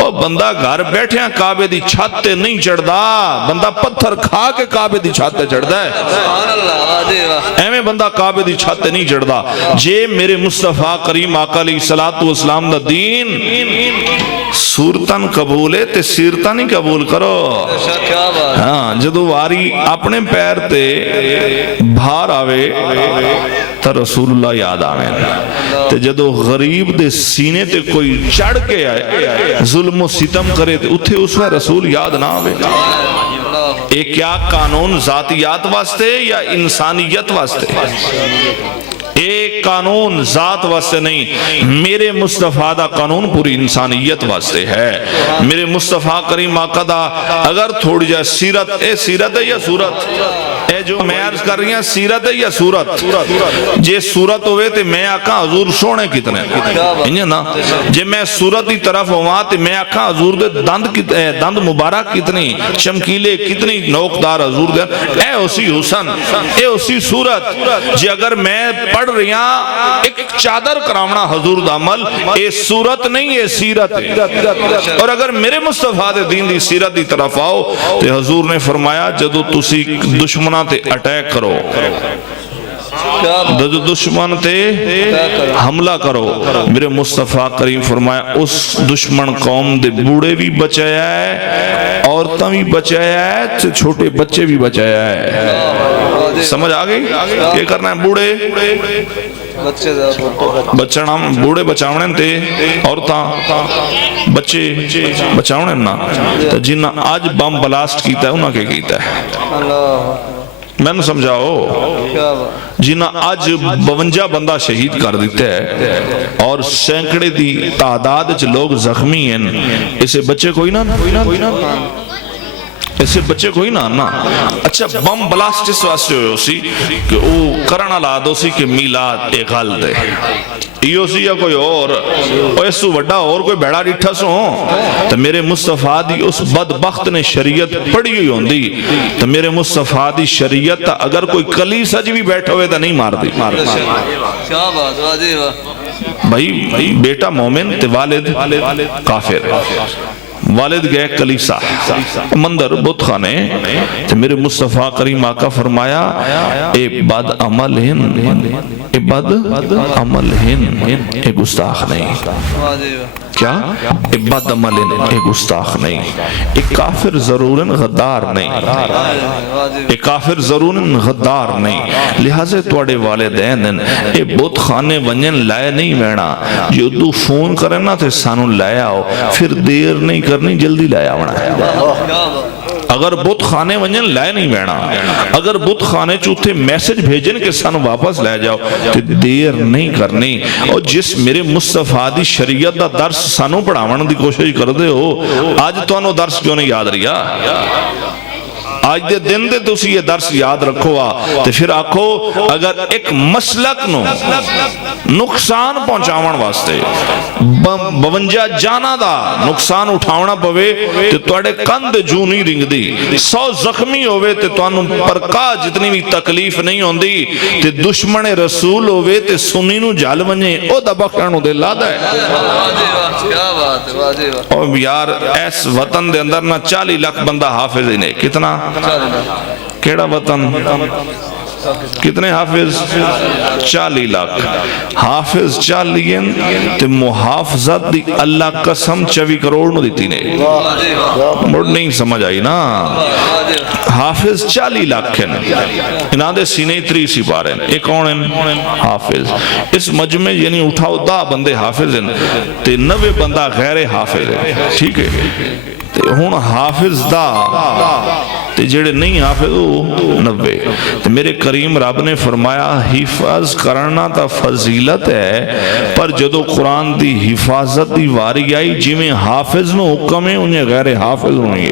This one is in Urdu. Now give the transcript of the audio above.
او بندہ گھر بیٹھے کعبے دی چھت تے نہیں چڑھدا، بندہ پتھر کھا کے کعبے دی چھت تے چڑھدا ہے۔ سبحان اللہ، ایویں بندہ کعبے دی چھت تے نہیں چڑھدا۔ جے میرے مصطفیٰ کریم آقا علیہ السلام دا دین صورتاً قبول ہے تے سیرتاً نہیں قبول کرو۔ کیا بات، ہاں جدو واری اپنے پیر تے بھار آوے تا رسول اللہ یاد آوے، تے جدو غریب دے سینے تے کوئی چڑھ کے آئے ظلم و ستم کرے تے اتھے اس میں رسول یاد نہ آوے۔ ایک کیا قانون ذاتیات واسطے یا انسانیت واسطے؟ ایک قانون ذات واسطے نہیں، میرے مصطفیٰ دا قانون پوری انسانیت واسطے ہے۔ میرے مصطفیٰ کریم آقا دا اگر تھوڑی جائے سیرت، اے سیرت ہے یا صورت؟ اے جو میں عرض کر رہی ہیں سیرت ہے یا صورت؟ جے صورت ہوئے تے میں آقا حضور سونے کتنے انجھے نا، جے میں صورت دی طرف ہوا تے میں آقا حضور دے دند مبارک کتنی چمکیلے کتنی نوکدار حضور دے، اے اسی حسن اے اسی صورت۔ جے اگر میں پڑھ رہی ہیں ایک چادر کراونا حضور دا عمل، اے صورت نہیں اے سیرت ہے۔ اور اگر میرے مصطفیٰ دے دین دی سیرت دی طرف آؤ تے حضور نے فرمایا جدو تسی دشمنہ تے اٹیک کرو، جدو دشمن تے حملہ کرو، میرے مصطفیٰ کریم فرمایا اس دشمن قوم دے بوڑے بھی بچایا ہے، عورتاں بھی بچایا ہے، چھوٹے بچے بھی بچایا ہے۔ سمجھ آگئی کیا کرنا ہے؟ بوڑے بچنا، بوڑے بچاونے تے عورتاں بچے بچاونے نا، جنہ آج بم بلاسٹ کیتا ہے انہاں کے کیتا ہے، میں نے سمجھاؤ، جنہ آج 52 بندہ شہید کر دیتے ہے اور سینکڑے دی تعداد لوگ زخمی ہیں، اسے بچے کوئی نہ ایسے بچے کوئی نہ نا۔ اچھا بم بلاسٹ اس واسطے ہوئے ہو سی کہ وہ کرنا لا دو سی کہ میلاد ایک غل دے یہ سی یا کوئی اور اس تو وڈا اور کوئی بیڑا ڈٹھا سو تو میرے مصطفیٰ دی اس بدبخت نے شریعت پڑھی ہوئی ہوندی تو میرے مصطفیٰ دی شریعت اگر کوئی کلیسا جی بھی بیٹھا ہوئے تو نہیں مار دی۔ کیا بات، واجی واہ، بھائی بیٹا مومن تے والد کافر، والد گئے کلیسا مندر بت خانے تو میرے مصطفیٰ کریم آقا فرمایا اے بد عمل ہن، اے بد عمل ہن، اے گستاخ نہیں۔ کیا؟ اے بد عمل ہن، اے گستاخ نہیں، اے کافر ضرور غدار نہیں، اے کافر ضرور غدار نہیں۔ لہذا توڑے والدین اے بت خانے ونجن لائے نہیں وینا، جو دو فون کریں نا تو سانو لائے آؤ، پھر دیر نہیں کرنی، جلدی لائے آونا ہے۔ اگر بت خانے ونجن لائے نہیں وینا، اگر بت خانے چوتھے میسج بھیجن کہ سانو واپس لائے جاؤ تو دیر نہیں کرنی۔ اور جس میرے مصطفیٰ دی شریعت دا درس سانو پڑھاون دی کوشش کر دے ہو، آج تو انہوں درس کیوں نہیں یاد رہیا؟ آج دے دن دے تو اسی یہ درس یاد رکھو تو پھر آکھو اگر ایک مسلک نو نقصان پہنچاون واسطے 52 جانا دا نقصان اٹھاونا پوے تو توڑے کند جو نہیں رنگ دی، 100 زخمی ہوئے تو توانو پرکا جتنی بھی تکلیف نہیں ہوندی تو دشمن رسول ہوئے تو سنی نو جال ونجے او دا بخشانو دے لادا ہے۔ اور یار ایس وطن دے اندر نا 40 لاکھ بندہ حافظ ہی نہیں، کتنا؟ کیڑا وطن؟ کتنے حافظ؟ 40 لاکھ حافظ 40 تے محافظت دی اللہ قسم 24 کروڑ نو دیتی نے، مڑ نہیں سمجھ آئی نا۔ حافظ 40 لاکھ ہیں، انہاں دے سینے 30 سی پارے ہیں، ایک کون ہیں؟ حافظ۔ اس مجمع یعنی اٹھاؤ 10 بندے حافظ ہیں تے 90 بندہ غیر حافظ ہیں، ٹھیک ہے؟ تے ہون حافظ دا تے جڑے نہیں حافظ ہو 90۔ تے میرے کریم رب نے فرمایا حفاظ کرنا تا فضیلت ہے، پر جدو قرآن دی حفاظت دی واری آئی جی میں حافظ نو حکم ہے انہیں غیر حافظ ہوئے۔